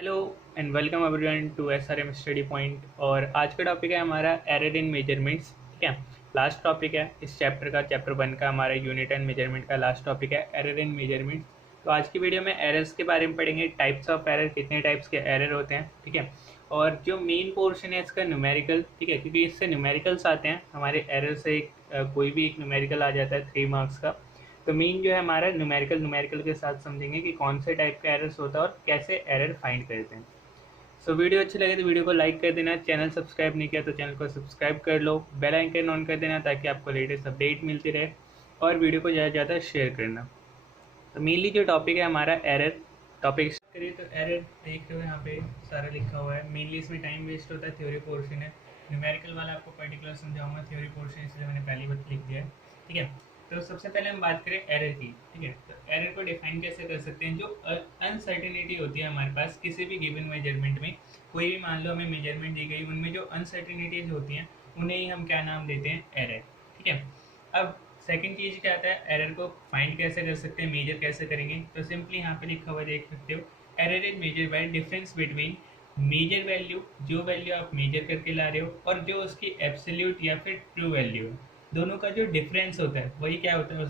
Hello and welcome everyone to SRM study point. और आज का टॉपिक है हमारा एरर इन मेजरमेंट्स। ठीक है, लास्ट टॉपिक है इस चैप्टर का, चैप्टर 1 का हमारा यूनिट एंड मेजरमेंट का लास्ट टॉपिक है एरर इन मेजरमेंट्स। तो आज की वीडियो में एरर्स के बारे में पढ़ेंगे, टाइप्स ऑफ एरर, कितने टाइप्स के एरर होते हैं। ठीक है, और जो मेन पोर्शन है इसका न्यूमेरिकल। ठीक है, क्योंकि इससे न्यूमेरिकल्स आते हैं हमारे एरर से। कोई भी एक न्यूमेरिकल आ जाता है 3 मार्क्स का। तो मेन जो है हमारा न्यूमेरिकल, न्यूमेरिकल के साथ समझेंगे कि कौन से टाइप का एरर्स होता है और कैसे एरर फाइंड करते हैं। सो वीडियो अच्छी लगे तो वीडियो को लाइक कर देना, चैनल सब्सक्राइब नहीं किया तो चैनल को सब्सक्राइब कर लो, बेल आइकन ऑन कर देना ताकि आपको लेटेस्ट अपडेट मिलती रहे, और वीडियो को ज़्यादा से ज़्यादा शेयर करना। तो मेनली जो टॉपिक है हमारा एरर टॉपिक करिए। तो एरर देख रहे हो यहाँ पे सारा लिखा हुआ है। मेनली इसमें टाइम वेस्ट होता है, थ्योरी पोर्शन है। न्यूमेरिकल वाला आपको पर्टिकुलर समझाऊंगा, थ्योरी पोर्शन इसलिए मैंने पहले ही लिख दिया है। ठीक है, तो सबसे पहले हम बात करें एरर की। ठीक है, तो एरर को डिफाइन कैसे कर सकते हैं। जो अनसर्टेनिटी होती है हमारे पास किसी भी गिवन मेजरमेंट में, कोई भी मान लो हमें मेजरमेंट दी गई, उनमें जो अनसर्टेनिटीज होती हैं उन्हें ही हम क्या नाम देते हैं, एरर। ठीक है, अब सेकंड चीज क्या आता है, एरर को फाइंड कैसे कर सकते हैं, मेजर कैसे करेंगे। तो सिंपली यहाँ पे लिखा हुआ देख सकते हो, error is measure by difference between measure value, जो वैल्यू आप मेजर करके ला रहे हो, और जो उसकी एब्सोल्यूट या फिर ट्रू वैल्यू है, दोनों का जो डिफरेंस होता है वही क्या होता है,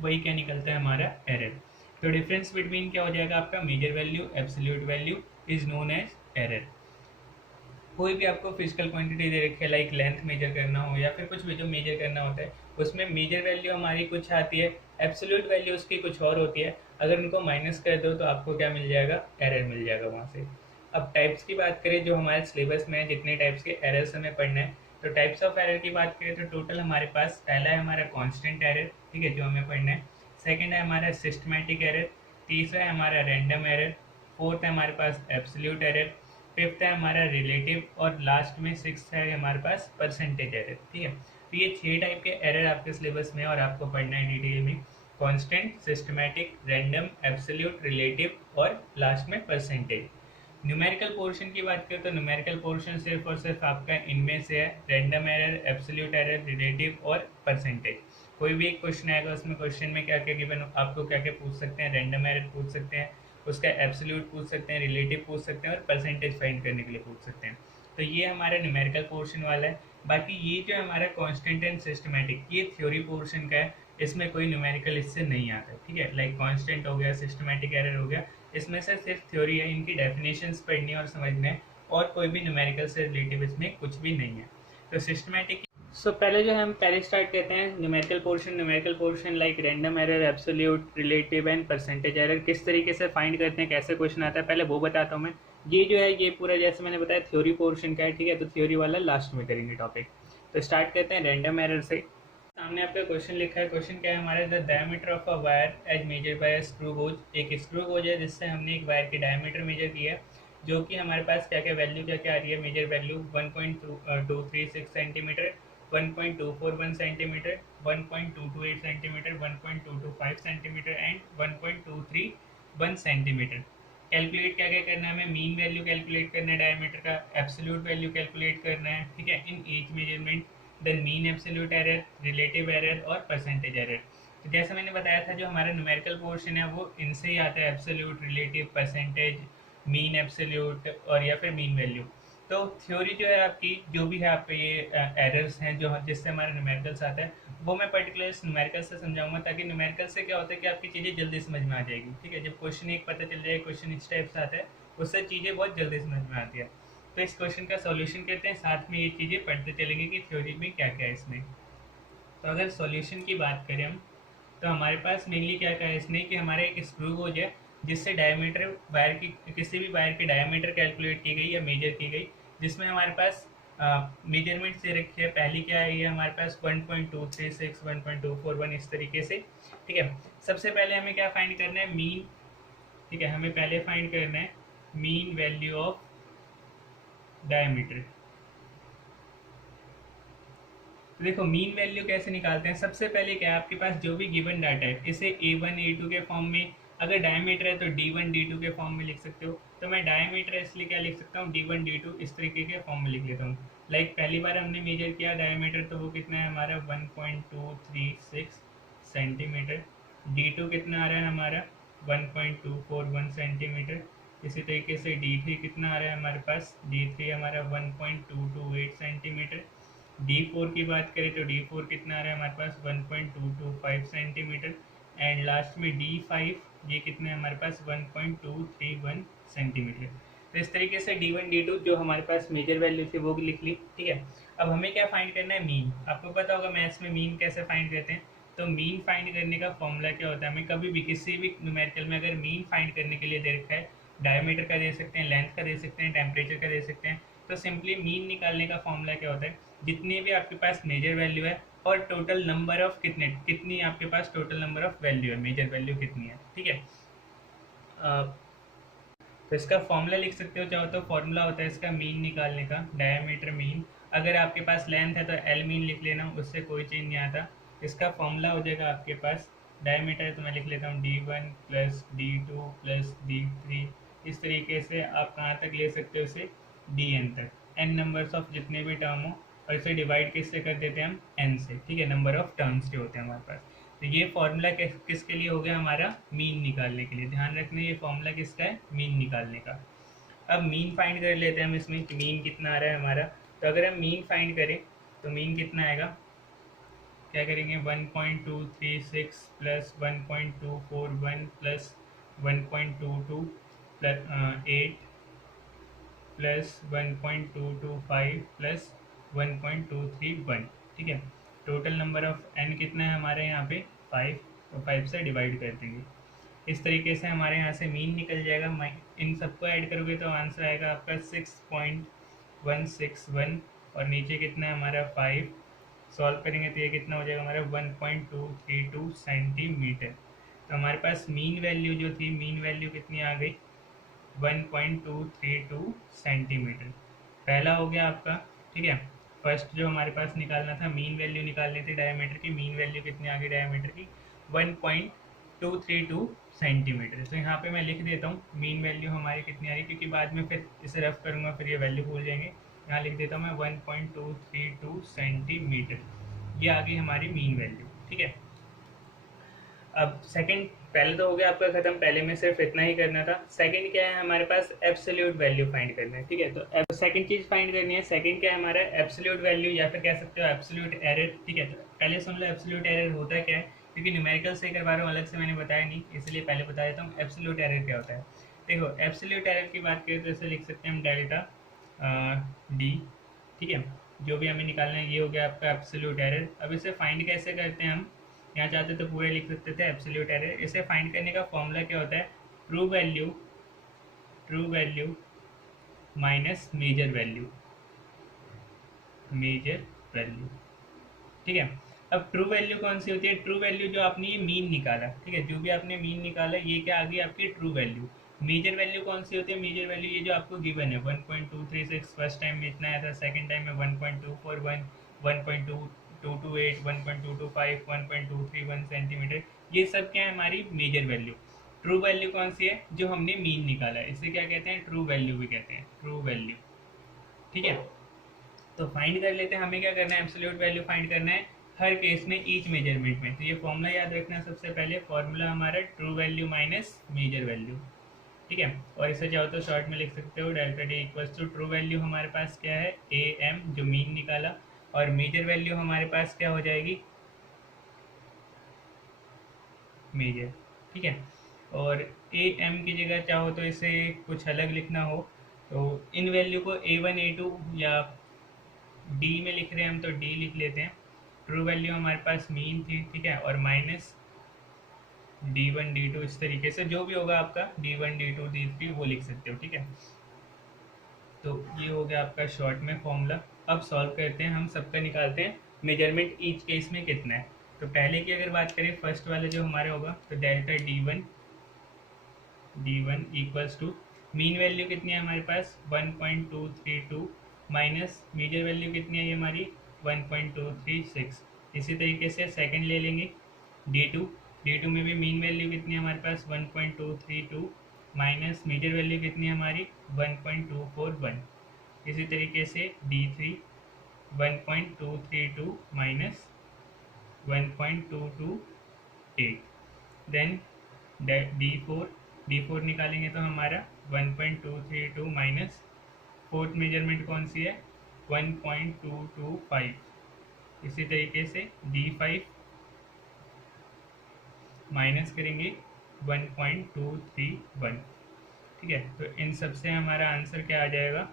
वही क्या निकलता है हमारा एरर। तो डिफरेंस बिटवीन क्या हो जाएगा आपका, measure value absolute value is known as error. कोई भी आपको फिजिकल क्वांटिटी दे रखी है, लाइक लेंथ मेजर करना हो या फिर कुछ भी जो मेजर करना होता है, उसमें मेजर वैल्यू हमारी कुछ आती है, एब्सोल्यूट वैल्यू उसकी कुछ और होती है। अगर उनको माइनस कर दो तो आपको क्या मिल जाएगा, एरर मिल जाएगा वहाँ से। अब टाइप्स की बात करें, जो हमारे सिलेबस में है, जितने टाइप्स के एरर्स हमें पढ़ना है, तो टाइप्स ऑफ एरर की बात करें तो टोटल हमारे पास पहला है हमारा कॉन्स्टेंट एरर। ठीक है, जो हमें पढ़ना है। सेकेंड है हमारा सिस्टमेटिक एरर। तीसरा है हमारा रैंडम एरर। फोर्थ है हमारे पास एब्सोल्यूट एरर। फिफ्थ है हमारा रिलेटिव, और लास्ट में सिक्स्थ है हमारे पास परसेंटेज एरर। ठीक है, तो ये 6 टाइप के एरर आपके सिलेबस में और आपको पढ़ना है डिटेल में। Constant, systematic, random, absolute, relative और लास्ट में परसेंटेज। न्यूमेरिकल पोर्शन की बात करें तो न्यूमेरिकल पोर्शन सिर्फ और सिर्फ आपका इनमें से है, random error, absolute error, relative और परसेंटेज। कोई भी एक क्वेश्चन आएगा, उसमें क्वेश्चन में क्या क्या गिवन, आपको क्या क्या पूछ सकते हैं, रैंडम एरर पूछ सकते हैं, उसका एब्सोल्यूट पूछ सकते हैं, रिलेटिव पूछ सकते हैं, और परसेंटेज फाइंड करने के लिए पूछ सकते हैं। तो ये हमारा न्यूमेरिकल पोर्शन वाला है। बाकी ये जो हमारा कांस्टेंट एंड सिस्टमैटिक, ये थ्योरी पोर्शन का है, इसमें कोई न्यूमेरिकल इससे नहीं आता। ठीक है, लाइक कांस्टेंट हो गया, सिस्टमैटिक एरर हो गया, इसमें से सिर्फ थ्योरी है, इनकी डेफिनेशंस पढ़नी और समझना है, और कोई भी न्यूमेरिकल से रिलेटिव इसमें कुछ भी नहीं है। तो सिस्टमैटिक पहले जो है हम पहले स्टार्ट करते हैं numerical portion. Numerical portion like random error, absolute, relative and percentage error किस तरीके से फाइंड करते हैं, कैसे क्वेश्चन आता है, पहले वो बताता हूँ मैं। ये जो है ये पूरा जैसे मैंने बताया थ्योरी पोर्शन का है। ठीक है, तो थ्योरी वाला लास्ट में करेंगे टॉपिक। तो स्टार्ट करते हैं रैंडम एरर से। सामने आपका क्वेश्चन लिखा है, क्वेश्चन क्या है हमारे, the diameter of a wire as measure by screw gauge. एक स्क्रू गोज है जिससे हमने एक वायर की डायमीटर मेजर किया है, जो कि हमारे पास क्या क्या वैल्यू क्या क्या आ रही है, measure value 1.236 centimetre, 1.241 centimetre, 1.228 centimetre, 1.225 centimetre and 1.231 centimetre. Calculate क्या क्या करना है हमें, मीन वैल्यू कैलकुलेट करना है डायमीटर का, एब्सोल्यूट वैल्यू कैलकुलेट करना है। ठीक है, in each measurement, then mean, absolute error, relative error और परसेंटेज एरर। तो जैसे मैंने बताया था, जो हमारा न्यूमेरिकल पोर्शन है वो इनसे ही आता है, absolute, relative, percentage, mean, absolute और या फिर मीन वैल्यू। तो थ्योरी जो है आपकी, जो भी है आपके ये एरर्स हैं जो जिससे हमारा न्यूमेरिकल्स आता है, वो मैं पर्टिकुलर न्यूमेरिकल से समझाऊंगा, ताकि न्यूमेरिकल से क्या होता है कि आपकी चीज़ें जल्दी समझ में आ जाएगी। ठीक है, जब क्वेश्चन एक पता चल जाए, क्वेश्चन इस टाइप से आता है, उससे चीज़ें बहुत जल्दी समझ में आती है। तो इस क्वेश्चन का सॉल्यूशन करते हैं, साथ में ये चीज़ें पढ़ते चलेंगे कि थ्योरी में क्या क्या है इसमें। तो अगर सॉल्यूशन की बात करें हम, तो हमारे पास मेनली क्या क्या है इसमें, कि हमारा एक स्क्रू गोज है जिससे डायमीटर वायर की, किसी भी वायर की डायमीटर कैलकुलेट की गई या मेजर की गई, जिसमें हमारे पास मेजरमेंट से रखी है। पहली क्या है, ये हमारे पास 1.236, 1.241 इस तरीके से। ठीक है, सबसे पहले हमें क्या फाइंड करना है, मीन। ठीक है, हमें पहले फाइंड करना है मीन वैल्यू ऑफ डायमीटर। तो देखो मीन वैल्यू कैसे निकालते हैं, सबसे पहले क्या है, आपके पास जो भी गिवन डाटा है, इसे A1 A2 के फॉर्म में, अगर डायमीटर है तो D1 D2 के फॉर्म में लिख सकते हो। तो मैं डायमीटर इसलिए क्या लिख सकता हूँ, D1 D2 इस तरीके के फॉर्म में लिख लेता हूँ। लाइक पहली बार हमने मेजर किया डायमीटर, तो वो कितना है हमारा 1.236 सेंटीमीटर। D2 कितना आ रहा है हमारा 1.241 सेंटीमीटर। इसी तरीके से D3 कितना आ रहा है हमारे पास, D3 हमारा 1.228 सेंटीमीटर। D4 की बात करें तो D4 कितना आ रहा है हमारे पास 1.225 सेंटीमीटर। एंड लास्ट में D5 ये कितना है हमारे पास 1.231 सेंटीमीटर। तो इस तरीके से D1 D2 जो हमारे पास मेजर वैल्यू थी वो भी लिख ली, ठीक है। अब हमें क्या फाइंड करना है, मीन। आपको पता होगा मैथ्स में मीन कैसे फाइंड करते हैं। तो मीन फाइंड करने का फॉर्मूला क्या होता है, हमें कभी भी किसी भी न्यूमेरिकल में अगर मीन फाइंड करने के लिए दे रखा है, डायमीटर का दे सकते हैं, लेंथ का दे सकते हैं, टेम्परेचर का दे सकते हैं, तो सिंपली मीन निकालने का फॉर्मूला क्या होता है, जितनी भी आपके पास मेजर वैल्यू है और टोटल नंबर ऑफ कितनी आपके पास टोटल नंबर ऑफ वैल्यू है, मेजर वैल्यू कितनी है, ठीक है। तो इसका फॉर्मूला लिख सकते हो, चाहो तो फॉर्मूला होता है इसका मीन निकालने का, डायमीटर मीन। अगर आपके पास लेंथ है तो एल मीन लिख लेना, उससे कोई चेंज नहीं आता। इसका फॉर्मूला हो जाएगा आपके पास, डायमीटर है तो मैं लिख लेता हूँ D1 plus D2 plus D3। इस तरीके से आप कहाँ तक ले सकते हो इसे, Dn तक, n नंबर्स ऑफ जितने भी टर्म हो, और इसे डिवाइड किससे कर देते हैं हम, n से, ठीक है, नंबर ऑफ टर्म्स जो होते हैं हमारे पास। तो ये फॉर्मूला किसके लिए हो गया हमारा, मीन निकालने के लिए। ध्यान रखना ये फॉर्मूला किसका है, मीन निकालने का। अब मीन फाइंड कर लेते हैं हम इसमें कि मीन कितना आ रहा है हमारा। तो अगर हम मीन फाइंड करें तो मीन कितना आएगा, क्या करेंगे, 1.236 plus 1.241 plus 1.22 plus 8 plus 1.225 plus 1.231, ठीक है। टोटल नंबर ऑफ एन कितना है हमारे यहाँ पे 5, तो 5 से डिवाइड कर देंगे। इस तरीके से हमारे यहाँ से मीन निकल जाएगा। इन सबको ऐड करोगे तो आंसर आएगा आपका 6.161, और नीचे कितना है हमारा 5। सॉल्व करेंगे तो ये कितना हो जाएगा हमारा 1.232 सेंटीमीटर। तो हमारे पास मीन वैल्यू जो थी, मीन वैल्यू कितनी आ गई, 1.232 सेंटीमीटर। पहला हो गया आपका, ठीक है। फर्स्ट जो हमारे पास निकालना था, मीन वैल्यू निकालनी थी डायमीटर की, मीन वैल्यू कितनी आ गई डायमीटर की 1.232 सेंटीमीटर। तो यहाँ पे मैं लिख देता हूँ मीन वैल्यू हमारी कितनी आ रही है, क्योंकि बाद में फिर इसे रफ करूँगा फिर ये वैल्यू भूल जाएंगे। यहाँ लिख देता हूँ मैं 1.232 सेंटीमीटर, ये आ गई हमारी मीन वैल्यू, ठीक है। अब सेकंड, पहले तो हो गया आपका खत्म, पहले में सिर्फ इतना ही करना था। सेकंड क्या है हमारे पास, एब्सोल्यूट वैल्यू फाइंड करना है, ठीक है। तो सेकंड चीज फाइंड करनी है, सेकंड क्या है हमारा, एब्सोल्यूट वैल्यू, या फिर कह सकते हो एब्सोल्यूट एरर, ठीक है। तो पहले सुन लो एब्सोल्यूट एरर होता क्या है, क्योंकि न्यूमेरिकल से करवा रहा हूँ, अलग से मैंने बताया नहीं, इसलिए पहले बता देता हूँ एब्सोल्यूट एरर क्या होता है। देखो एब्सोल्यूट एरर की बात करें तो इसे लिख सकते हैं हम डेल्टा डी, ठीक है। जो भी हमें निकालना है ये हो गया आपका एब्सोल्यूट एरर। अब इसे फाइंड कैसे करते हैं हम, यहाँ चाहते तो पूरे लिख सकते थे एब्सोल्यूट एरर। इसे फाइंड करने का फॉर्मूला क्या होता है, true value minus measure value, ठीक है। अब ट्रू वैल्यू कौन सी होती है, ट्रू वैल्यू जो आपने ये मीन निकाला, ठीक है, जो भी आपने मीन निकाला ये क्या आ गई आपकी ट्रू वैल्यू। मेजर वैल्यू कौन सी होती है, मेजर वैल्यू ये जो आपको गिवन है 1.236, फर्स्ट टाइम में इतना आया था, सेकंड टाइम में 1.241, 1.228, 1.225, 1.231 सेंटीमीटर, ये सब क्या है हमारी मेजर वैल्यू। ट्रू वैल्यू कौन सी है, जो हमने मीन निकाला है, इसे क्या कहते हैं, ट्रू वैल्यू भी कहते हैं, ट्रू वैल्यू, ठीक है। तो फाइंड कर लेते हैं, हमें क्या करना है, एब्सोल्यूट वैल्यू फाइंड करना है हर केस में, ईच मेजरमेंट में। तो ये फॉर्मूला याद रखना है सबसे पहले, फॉर्मूला हमारा true value minus measure value, ठीक है। और इसे चाहो तो शॉर्ट में लिख सकते हो, delta D equals to true value हमारे पास क्या है ए एम, जो मीन निकाला, और मेजर वैल्यू हमारे पास क्या हो जाएगी, मेजर, ठीक है। और ए एम की जगह चाहो तो इसे कुछ अलग लिखना हो तो इन वैल्यू को A1 A2 या डी में लिख रहे हैं हम तो डी लिख लेते हैं। ट्रू वैल्यू हमारे पास मीन थी, ठीक है, और माइनस D1 D2, इस तरीके से जो भी होगा आपका D1 D2 D3 वो लिख सकते हो, ठीक है। तो ये हो गया आपका शॉर्ट में फॉर्मूला। अब सॉल्व करते हैं, हम सबका निकालते हैं मेजरमेंट ईच केस में कितना है। तो पहले की अगर बात करें, फर्स्ट वाला जो हमारे होगा तो delta D1 equals to mean value कितनी है हमारे पास 1.232 माइनस मेजर वैल्यू कितनी है ये हमारी 1.236। इसी तरीके से सेकंड ले लेंगे D2 में भी मीन वैल्यू कितनी है हमारे पास 1.232 माइनस मेजर वैल्यू कितनी है हमारी 1.241। इसी तरीके से D3 1.232 माइनस 1.228। देन D4 निकालेंगे तो हमारा 1.232 माइनस फोर्थ मेजरमेंट कौन सी है 1.225, इसी तरीके से D5 माइनस करेंगे 1.231। ठीक है, तो इन सब से हमारा आंसर क्या आ जाएगा,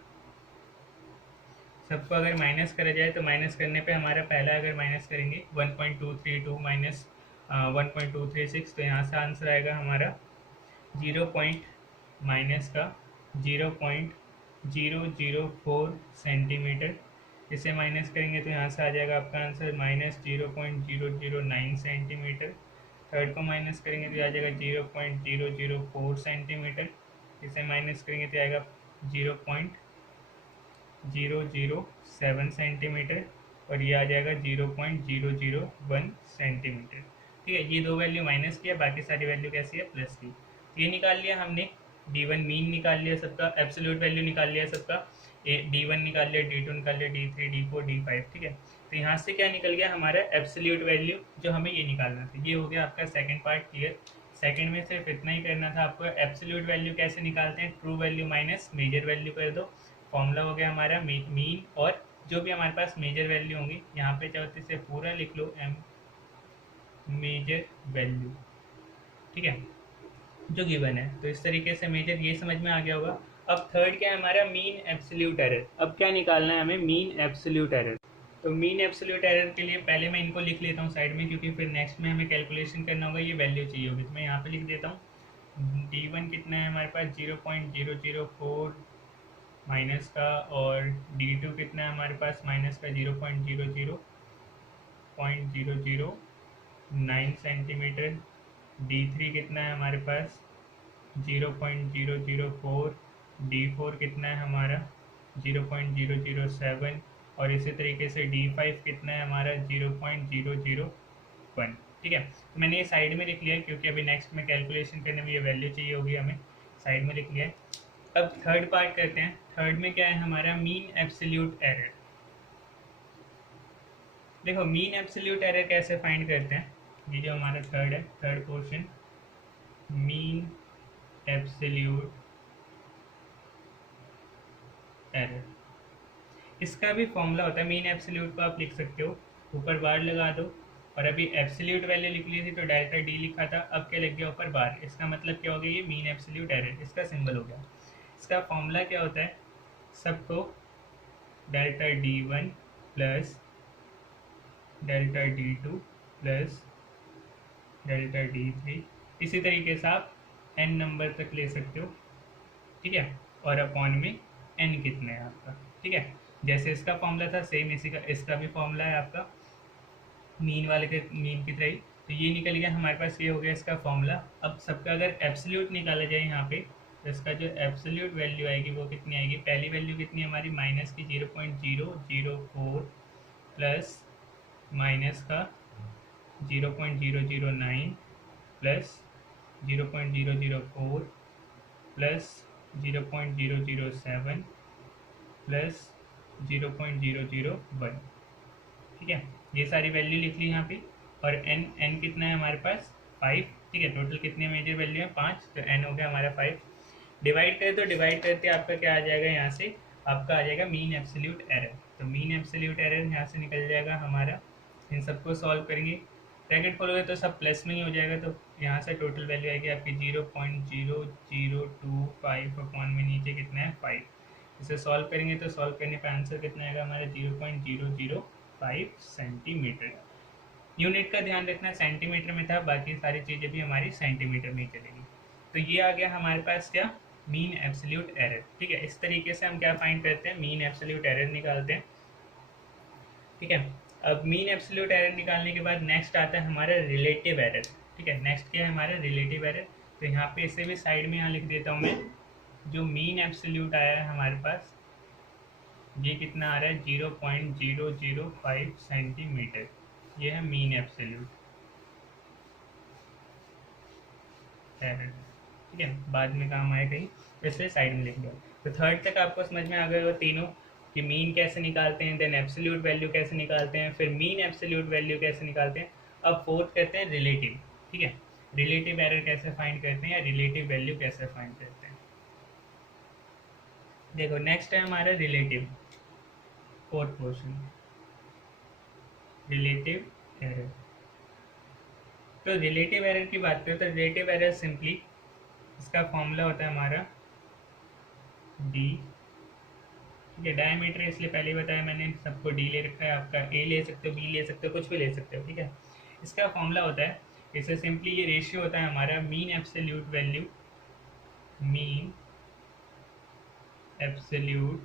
सबको अगर माइनस करा जाए तो माइनस करने पे हमारा पहला अगर माइनस करेंगे 1.232 माइनस 1.236, तो यहाँ से आंसर आएगा हमारा 0 पॉइंट माइनस का 0.004 सेंटीमीटर। इसे माइनस करेंगे तो यहाँ से आ जाएगा आपका आंसर माइनस 0.009 सेंटीमीटर। थर्ड को माइनस करेंगे तो आ जाएगा 0.004 सेंटीमीटर। इसे माइनस करेंगे तो आएगा 0.007 सेंटीमीटर, और ये आ जाएगा 0.001 सेंटीमीटर। ठीक है, ये दो वैल्यू माइनस किया, बाकी सारी वैल्यू कैसी है प्लस की। ये निकाल लिया हमने, D1 मीन निकाल लिया सबका, एब्सोल्यूट वैल्यू निकाल लिया सबका, D1 निकाल लिया, D2 निकाल लिया, D3 D4 D5। ठीक है, तो यहाँ से क्या निकल गया हमारा एब्सोल्यूट वैल्यू, जो हमें ये निकालना था। ये हो गया आपका सेकंड पार्ट क्लियर। सेकंड में सिर्फ इतना ही करना था आपको, एब्सोल्यूट वैल्यू कैसे निकालते हैं, true value minus measure value कर दो। फॉर्मूला हो गया हमारा मीन, और जो भी हमारे पास मेजर वैल्यू होंगी यहाँ पे चाहते से पूरा लिख लो एम मेजर वैल्यू। ठीक है, जो गिवन है, तो इस तरीके से मेजर, ये समझ में आ गया होगा। अब थर्ड क्या है हमारा, मीन एब्सोल्यूट एरर। अब क्या निकालना है हमें, मीन एब्सोल्यूट एरर। तो मीन एब्सोल्यूट एरर के लिए पहले मैं इनको लिख लेता हूँ साइड में, क्योंकि फिर नेक्स्ट में हमें कैलकुलेशन करना होगा, ये वैल्यू चाहिए होगी। तो मैं यहाँ पे लिख देता हूँ D1 कितना है हमारे पास 0.004 माइनस का, और D2 कितना है हमारे पास माइनस का 0.009 सेंटीमीटर। D3 कितना है हमारे पास 0.004, D4 कितना है हमारा 0.007, और इसी तरीके से D5 कितना है हमारा 0.001। ठीक है, तो मैंने ये साइड में लिख लिया है, क्योंकि अभी नेक्स्ट में कैलकुलेशन करने में ये वैल्यू चाहिए होगी हमें, साइड में लिख लिया है। अब थर्ड पार्ट करते हैं। थर्ड में क्या है हमारा, मीन एब्सोल्यूट एरर। देखो मीन एब्सोल्यूट एरर कैसे फाइंड करते हैं, ये जो हमारा थर्ड है, third portion, mean absolute error, इसका भी फॉर्मूला होता है। मीन एब्सोल्यूट को आप लिख सकते हो, ऊपर बार लगा दो, और अभी एब्सोल्यूट वैल्यू लिख ली थी तो डेल्टा डी लिखा था, अब क्या लग गया ऊपर बार। इसका मतलब क्या हो गया, ये मीन एब्सोल्यूट एरर, इसका सिंबल हो गया। इसका फॉर्मूला क्या होता है, सबको delta D1 plus delta D2 plus delta D3, इसी तरीके से आप n नंबर तक ले सकते हो। ठीक है, और अपॉन में n कितना है आपका। ठीक है, जैसे इसका फॉर्मूला था सेम इसी का, इसका भी फॉर्मूला है आपका मीन वाले के, मीन की तरह ही। तो ये निकल गया हमारे पास, ये हो गया इसका फॉर्मूला। अब सबका अगर एब्सोल्यूट निकाला जाए यहाँ पे, तो इसका जो एब्सोल्यूट वैल्यू आएगी वो कितनी आएगी, पहली वैल्यू कितनी हमारी माइनस की 0.004 प्लस माइनस का 0.009 प्लस 0.004 प्लस 0.007 प्लस 0.001। ठीक है, ये सारी वैल्यू लिख ली यहाँ पे, और n कितना है हमारे पास 5। ठीक है, टोटल कितने मेजर वैल्यू है 5, तो n हो गया हमारा 5। डिवाइड करें तो डिवाइड करते आपका क्या आ जाएगा, यहाँ से आपका आ जाएगा मीन एब्सोल्यूट एरर। तो मीन एब्सोल्यूट एरर यहाँ से निकल जाएगा हमारा, इन सबको सॉल्व करेंगे, ब्रैकेट खोलोगे तो सब प्लस में ही हो जाएगा, तो यहाँ से टोटल वैल्यू आएगी आपकी 0.0025 अपॉन में नीचे कितना है 5। इसे सॉल्व करेंगे तो सॉल्व करने पर आंसर कितना आएगा हमारा 0.005 सेंटीमीटर। यूनिट का ध्यान रखना सेंटीमीटर में था, बाकी सारी चीज़ें भी हमारी सेंटीमीटर में चलेगी। तो ये आ गया हमारे पास क्या, मीन एब्सोल्यूट एरर। ठीक है, इस तरीके से हम क्या फाइंड करते हैं, मीन एब्सोल्यूट एरर निकालते हैं। ठीक है, अब मीन एब्सोल्यूट एरर निकालने के बाद नेक्स्ट आता है हमारा रिलेटिव एरर। ठीक है, नेक्स्ट क्या है हमारा रिलेटिव एरर। तो यहाँ पे इसे भी साइड में यहाँ लिख देता हूँ मैं, जो मीन एब्सोल्यूट आया है हमारे पास, ये कितना आ रहा है 0.005 सेंटीमीटर, ये है मीन एब्सोल्यूट एरर। ठीक है, बाद में काम आए कहीं, इसलिए साइड में लिख दिया। तो थर्ड तक आपको समझ में आ गया वो तीनों, कि मीन कैसे निकालते हैं, देन एब्सोल्यूट वैल्यू कैसे निकालते हैं, फिर मीन एब्सोल्यूट वैल्यू कैसे निकालते हैं। अब फोर्थ करते हैं रिलेटिव। ठीक है, रिलेटिव एरर कैसे फाइंड करते हैं, या रिलेटिव वैल्यू कैसे फाइंड करते हैं। देखो नेक्स्ट है हमारा relative, fourth portion, relative error. तो रिलेटिव एरर की बात करें तो रिलेटिव एरर सिंपली इसका फॉर्मूला होता है हमारा डी, ठीक है। डायमीटर इसलिए पहले ही बताया मैंने, सबको डी ले रखा है, आपका ए ले सकते हो, बी ले सकते हो, कुछ भी ले सकते हो, ठीक है। इसका फॉर्मूला होता है, इससे सिंपली ये रेशियो होता है हमारा mean absolute value, mean absolute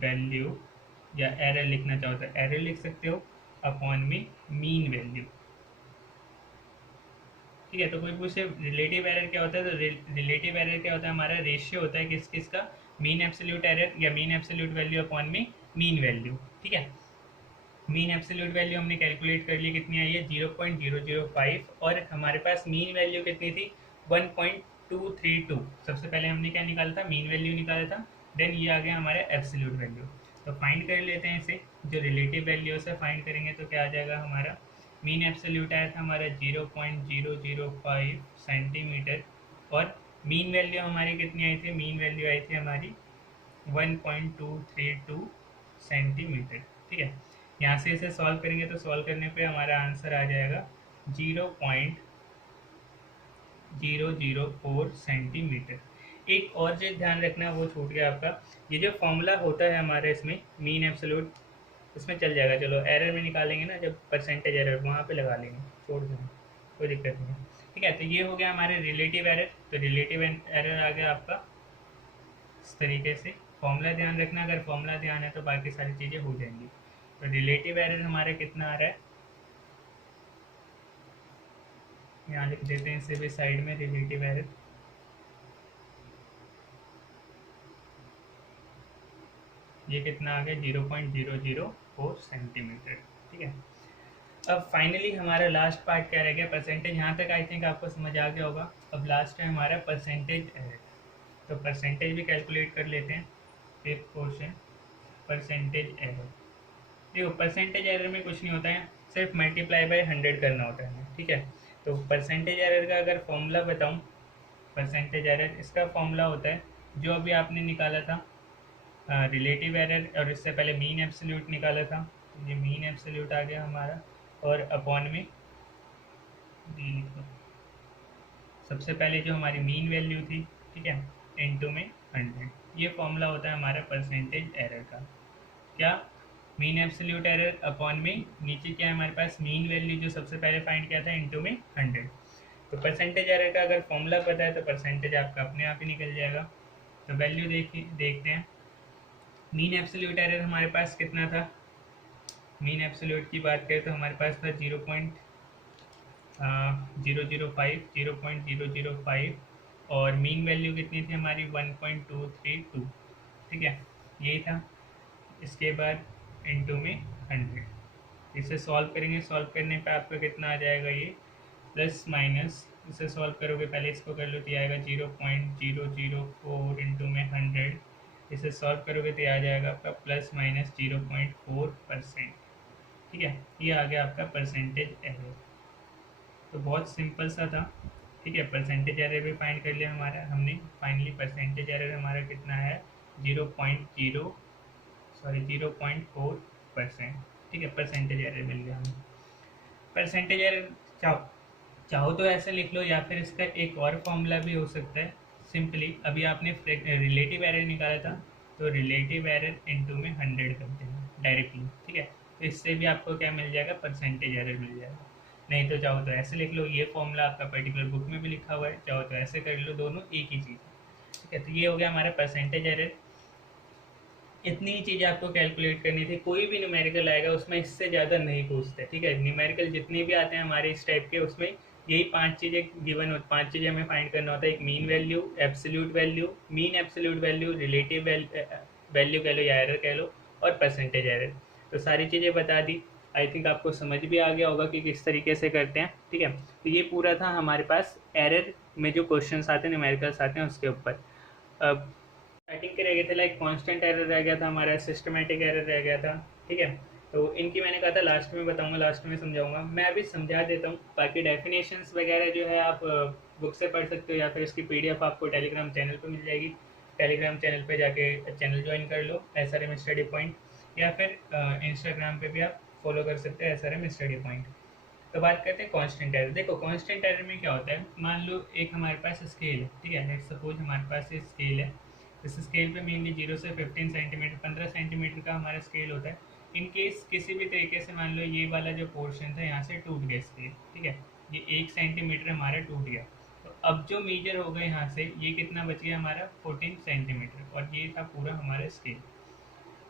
value, या एरर लिखना चाहो तो एरर लिख सकते हो, अपॉन में मीन वैल्यू, ठीक है। तो कोई पूछे रिलेटिव एरर क्या होता है, तो रिलेटिव एरर क्या होता है, हमारा रेशियो होता है किस किस का, मीन एब्सोल्यूट एरर या मीन एब्सोल्यूट वैल्यू अपॉन में मीन वैल्यू, ठीक है। मीन एब्सोल्यूट वैल्यू हमने कैलकुलेट कर ली, कितनी आई है 0.005, और हमारे पास मीन वैल्यू कितनी थी 1.232। सबसे पहले हमने क्या निकाला था, मीन वैल्यू निकाला था, देन ये आ गया हमारा एब्सोल्यूट वैल्यू। तो फाइंड कर लेते हैं इसे, जो रिलेटिव वैल्यू से फाइंड करेंगे तो क्या आ जाएगा हमारा, मीन एब्सोल्यूट आया था हमारा 0.005 सेंटीमीटर, और मीन वैल्यू हमारी कितनी आई थी, मीन वैल्यू आई थी हमारी 1.232 सेंटीमीटर, ठीक है। यहाँ से इसे सॉल्व करेंगे तो सॉल्व करने पे हमारा आंसर आ जाएगा 0.004 सेंटीमीटर। एक और चीज़ ध्यान रखना, वो छूट गया आपका, ये जो फॉर्मूला होता है हमारे इसमें मीन एब्सोल्यूट, उसमें चल जाएगा, चलो एरर में निकालेंगे ना जब परसेंटेज एरर, वहाँ पे लगा लेंगे, छोड़ देंगे, कोई दिक्कत नहीं है, ठीक है। तो ये हो गया हमारे रिलेटिव एरर। तो रिलेटिव एरर आ गया आपका इस तरीके से। फॉर्मूला ध्यान रखना, अगर फॉर्मूला ध्यान है तो बाकी सारी चीज़ें हो जाएंगी। तो रिलेटिव एरर हमारा कितना आ रहा है, यहाँ लिख देते हैं इसे भी साइड में, रिलेटिव एरर ये कितना आ गया 0.004 सेंटीमीटर, ठीक है। अब फाइनली हमारा लास्ट पार्ट क्या रह गया, परसेंटेज। यहाँ तक आई थिंक आपको समझ आ गया होगा। अब लास्ट है हमारा परसेंटेज एरर। तो परसेंटेज भी कैलकुलेट कर लेते हैं, फिफ्थ क्वेश्चन, परसेंटेज एरर। देखो परसेंटेज एरर में कुछ नहीं होता है, सिर्फ मल्टीप्लाई बाय 100 करना होता है, ठीक है। तो परसेंटेज एरर का अगर फॉर्मूला बताऊं, परसेंटेज एरर इसका फॉर्मूला होता है जो अभी आपने निकाला था रिलेटिव एरर, और इससे पहले मीन एब्सोल्यूट निकाला था, ये मीन एब्सोल्यूट आ गया हमारा, और अपॉन में डी लिखो, सबसे पहले जो हमारी मीन वैल्यू थी, ठीक है, इनटू में 100। ये फॉर्मूला होता है हमारा परसेंटेज एरर का, क्या, मीन एब्सोल्यूट एरर अपॉन में नीचे क्या है हमारे पास, मीन वैल्यू जो सबसे पहले फाइंड किया था इनटू में 100। तो परसेंटेज एरर का अगर फॉर्मूला पता है तो परसेंटेज आपका अपने आप ही निकल जाएगा। तो वैल्यू देखते हैं। मीन एब्सोल्यूट एरर हमारे पास कितना था, मीन एब्सोल्यूट की बात करें तो हमारे पास था 0.005, और मीन वैल्यू कितनी थी हमारी 1.232, ठीक है, यही था। इसके बाद इनटू में 100, इसे सॉल्व करेंगे, सॉल्व करने पे आपका कितना आ जाएगा, ये प्लस माइनस, इसे सॉल्व करोगे, पहले इसको कर लो तो ये आएगा 0.004 इंटू में 100, इसे सॉल्व करोगे तो ये आ जाएगा आपका प्लस माइनस 0.4%, ठीक है। ये आ गया आपका परसेंटेज एरर। तो बहुत सिंपल सा था, ठीक है। परसेंटेज एरर भी फाइंड कर लिया हमारा हमने, फाइनली परसेंटेज एरर हमारा कितना है 0.4%, ठीक है, परसेंटेज एरर मिल गया हमें। परसेंटेज एरर चाहो तो ऐसे लिख लो, या फिर इसका एक और फॉर्मूला भी हो सकता है। सिंपली अभी आपने रिलेटिव एरर निकाला था, तो रिलेटिव एरर इनटू में 100 करते हैं डायरेक्टली, ठीक है। तो इससे भी आपको क्या मिल जाएगा, परसेंटेज एरर मिल जाएगा। नहीं तो चाहो तो ऐसे लिख लो, ये फॉर्मूला आपका पर्टिकुलर बुक में भी लिखा हुआ है, चाहो तो ऐसे कर लो, दोनों एक ही चीज़ है, ठीक है। तो ये हो गया हमारा परसेंटेज एरर। इतनी ही चीज़ आपको कैलकुलेट करनी थी। कोई भी न्यूमेरिकल आएगा उसमें इससे ज़्यादा नहीं पूछते, ठीक है। न्यूमेरिकल जितने भी आते हैं हमारे इस टाइप के, उसमें यही 5 चीज़ें गिवन होती, 5 चीज़ें हमें फाइंड करना होता है। एक mean value, absolute value, mean absolute value, relative value कह लो या एरर कह लो, और परसेंटेज एरर। तो सारी चीज़ें बता दी। आई थिंक आपको समझ भी आ गया होगा कि किस तरीके से करते हैं, ठीक है। तो ये पूरा था हमारे पास एरर में जो क्वेश्चन आते हैं, न्यूमेरिकल्स आते हैं, उसके ऊपर। अब स्टार्टिंग के रह गए थे, लाइक कांस्टेंट एरर रह गया था हमारा, सिस्टमेटिक एरर रह गया था, ठीक है। तो इनकी मैंने कहा था लास्ट में बताऊंगा, लास्ट में समझाऊंगा। मैं अभी समझा देता हूँ, बाकी डेफिनेशंस वगैरह जो है आप बुक से पढ़ सकते हो, या फिर इसकी पीडीएफ आपको टेलीग्राम चैनल पर मिल जाएगी। टेलीग्राम चैनल पे जाके चैनल ज्वाइन कर लो SRM स्टडी पॉइंट, या फिर इंस्टाग्राम पे भी आप फॉलो कर सकते हैं SRM स्टडी पॉइंट। तो बात करते हैं कांस्टेंट एरर। देखो कांस्टेंट एरर में क्या होता है, मान लो एक हमारे पास स्केल है, ठीक है, लेट्स सपोज हमारे पास ये स्केल है। इस स्केल पे मेनली 0 से 15 सेंटीमीटर 15 सेंटीमीटर का हमारा स्केल होता है। इन केस किसी भी तरीके से मान लो ये वाला जो पोर्शन था यहाँ से टूट गया स्केल, ठीक है, ये 1 सेंटीमीटर हमारा टूट गया, तो अब जो मेजर होगा यहाँ से ये कितना बच गया हमारा 14 सेंटीमीटर, और ये था पूरा हमारा स्केल।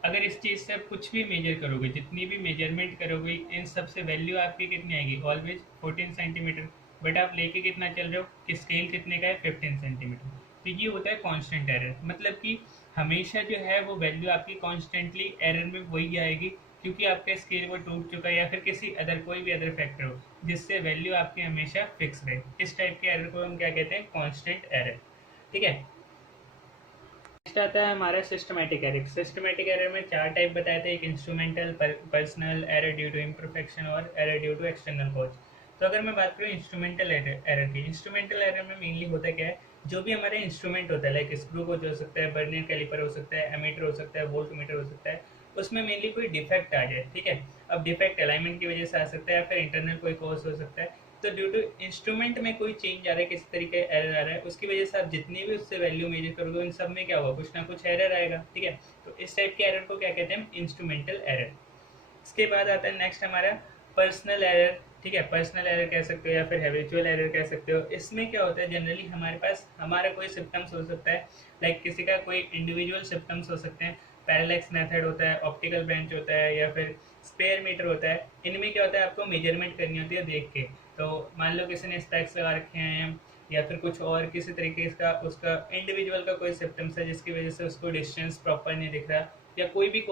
अगर इस चीज़ से आप कुछ भी मेजर करोगे, जितनी भी मेजरमेंट करोगे, इन सब से वैल्यू आपकी कितनी आएगी, ऑलवेज 14 सेंटीमीटर। बट आप लेके कितना चल रहे हो कि स्केल कितने का है 15 सेंटीमीटर। तो ये होता है कांस्टेंट एरर, मतलब कि हमेशा जो है वो वैल्यू आपकी कॉन्स्टेंटली एरर में वही आएगी, क्योंकि आपका स्केल वो टूट चुका है या फिर किसी अदर कोई भी अदर फैक्टर हो जिससे वैल्यू आपकी हमेशा फिक्स रहे। इस टाइप के एरर को हम क्या कहते हैं, कांस्टेंट एरर, ठीक है। नेक्स्ट आता है हमारा सिस्टमैटिक एरर। सिस्टमैटिक एरर में 4 टाइप बताए थे, एक instrumental, personal, error due to imperfection और error due to external cause. तो अगर मैं बात करूँ इंस्ट्रूमेंटल एरर की, इंस्ट्रूमेंटल एरर में मेनली होता क्या है, जो भी हमारा इंस्ट्रूमेंट होता है, लाइक स्क्रू को जो हो सकता है, बर्नियर कैलिपर हो सकता है, एमीटर हो सकता है, वोल्टमीटर हो सकता है, उसमें मेनली कोई डिफेक्ट आ जाए, ठीक है। अब डिफेक्ट अलाइनमेंट की वजह से आ सकता है या फिर इंटरनल कोई कॉज हो सकता है। तो ड्यू टू इंस्ट्रूमेंट में कोई चेंज आ रहा है, किसी तरीके का एरर आ रहा है, उसकी वजह से आप जितनी भी उससे वैल्यू मेजर करोगे उन सब में क्या होगा, कुछ ना कुछ एरर आएगा, ठीक है। तो इस टाइप के एरर को क्या कहते हैं, इंस्ट्रूमेंटल एरर। इसके बाद आता है नेक्स्ट हमारा पर्सनल एरर, ठीक है, पर्सनल एरर कह सकते हो या फिर हैबिचुअल एरर कह सकते हो। इसमें क्या होता है, जनरली हमारे पास हमारा कोई सिम्टम्स हो सकता है, लाइक किसी का कोई इंडिविजुअल सिम्टम्स हो सकते हैं, पैरेलैक्स मेथड होता है, ऑप्टिकल बेंच होता है, या फिर स्पेयर मीटर होता है। इनमें क्या होता है, आपको मेजरमेंट करनी होती है देख के। तो मान लो किसी ने स्पेक्स लगा रखे हैं या फिर कुछ और किसी तरीके का उसका इंडिविजुअल का कोई सिम्टम्स है जिसकी वजह से उसको डिस्टेंस प्रॉपर नहीं दिख रहा, या कोई भी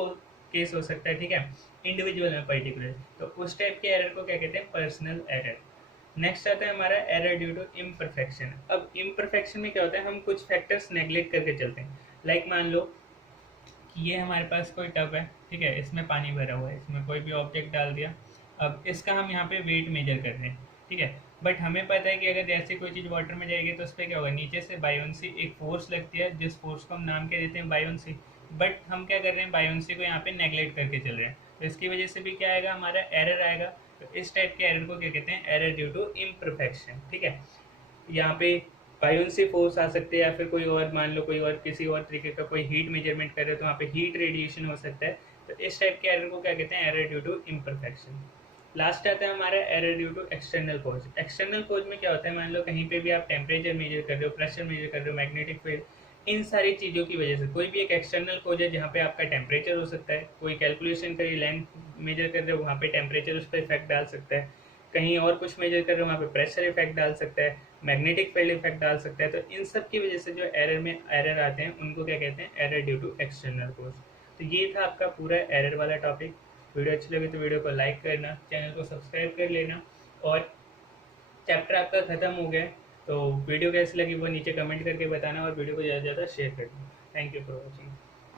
केस हो सकता है, ठीक है, इंडिविजुअल में पर्टिकुलर। तो उस टाइप के एरर को क्या कहते हैं, पर्सनल एरर। नेक्स्ट आता है हमारा एरर ड्यू टू इम्परफेक्शन। अब इम्परफेक्शन में क्या होता है, हम कुछ फैक्टर्स नेग्लेक्ट करके चलते हैं। लाइक मान लो कि ये हमारे पास कोई टब है, ठीक है, इसमें पानी भरा हुआ है, इसमें कोई भी ऑब्जेक्ट डाल दिया, अब इसका हम यहाँ पे वेट मेजर कर रहे हैं, ठीक है। बट हमें पता है कि अगर जैसे कोई चीज़ वाटर में जाएगी तो उस पर क्या होगा, नीचे से बायोन्सी एक फोर्स लगती है, जिस फोर्स को हम नाम क्या देते हैं, बायोन्सी। बट हम क्या कर रहे हैं, बायोन्सी को यहाँ पे नेग्लेक्ट करके चल रहे हैं, तो इसकी वजह से भी क्या आएगा, हमारा एरर आएगा। तो इस टाइप के एरर को क्या कहते हैं, एरर ड्यू टू इम्परफेक्शन, ठीक है। यहाँ पे बायोन्सी फोर्स आ सकते हैं, या फिर कोई और मान लो कोई और किसी और तरीके का कोई हीट मेजरमेंट कर रहे हो तो वहाँ पे हीट रेडिएशन हो सकता है। तो इस टाइप के एरर को क्या कहते हैं, error due to imperfection. Last आता है हमारा error due to external cause. External cause में क्या होता है, मान लो कहीं पे भी आप टेम्परेचर मेजर कर रहे हो, प्रेशर मेजर कर रहे हो, मैग्नेटिक फील्ड, इन सारी चीज़ों की वजह से कोई भी एक एक्सटर्नल कोज है जहाँ पे आपका टेम्परेचर हो सकता है, कोई कैलकुलेशन करिए, लेंथ मेजर कर रहे हो, वहाँ पे टेम्परेचर उस पर इफेक्ट डाल सकता है, कहीं और कुछ मेजर कर रहे हो वहाँ पे प्रेशर इफेक्ट डाल सकता है, मैग्नेटिक फील्ड इफेक्ट डाल सकता है। तो इन सब की वजह से जो एरर में एरर आते हैं उनको क्या कहते हैं, एरर ड्यू टू एक्सटर्नल कोज। तो ये था आपका पूरा एरर वाला टॉपिक। वीडियो अच्छी लगी तो वीडियो को लाइक करना, चैनल को सब्सक्राइब कर लेना, और चैप्टर आपका ख़त्म हो गया तो वीडियो कैसी लगी वो नीचे कमेंट करके बताना, और वीडियो को ज़्यादा से ज़्यादा शेयर करना। Thank you for watching.